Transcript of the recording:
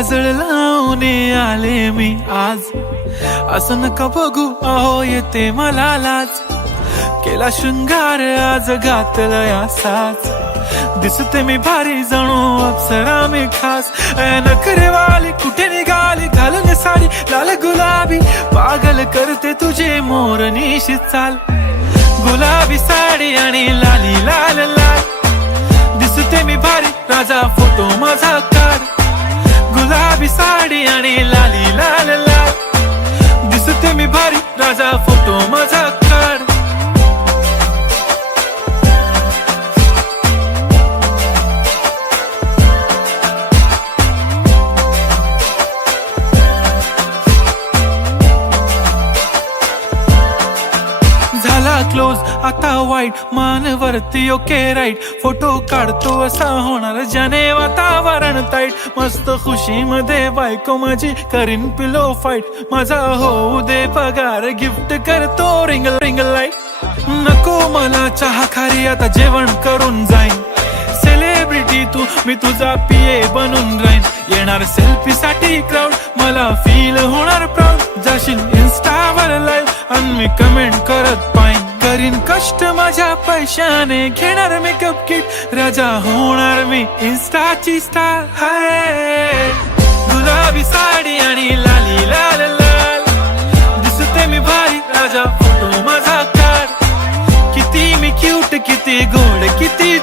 काजळ लावून आले मी आज, असं नका बघू अहो येते मला लाज. केला शृंगार आज घातलाय असाच, दिसते मी भारी जणू अप्सरा मी खास. नखरेवाली कुठे निघाली घालून साडी लाल गुलाबी, पागल करते तुझे मोरनीशी चाल. गुलाबी साडी आणि लाली लाल लाल, दिसते मी भारी राजा फोटो माझा काढ. गुलाबी साडी आणि लाली लाल लाल, दिसते मी भारी राजा फोटो माझा काढ. झाला क्लोज आता वाईट मानवरती ओके राईट, फोटो काढतो असा होणार ज्याने वातावरण ताईट. मस्त खुशी मध्ये बायको माझी करीन पिलो फाईट, माझा होऊ दे पगार गिफ्ट करतो रिंग रिंग लाईट. नको मला चहा खारी आता जेवण करून जाईन, सेलिब्रिटी तू मी तुझा पिये बनून राहीन. येणार सेल्फी साठी क्राऊड मला फील होणार प्राऊड, जाशील इन्स्टावर लाईव्ह आणि मी कमेंट करत पाईन. करीन कष्ट माझ्या पैशाने घेणार मेकअप किट, राजा होणार मी इन्स्टाची स्टार. हाय गुलाबी साडी आणि लाली लाल लाल, दिसते मी भारी राजा फोटो माझा काढ. किती मी क्यूट किती गोड किती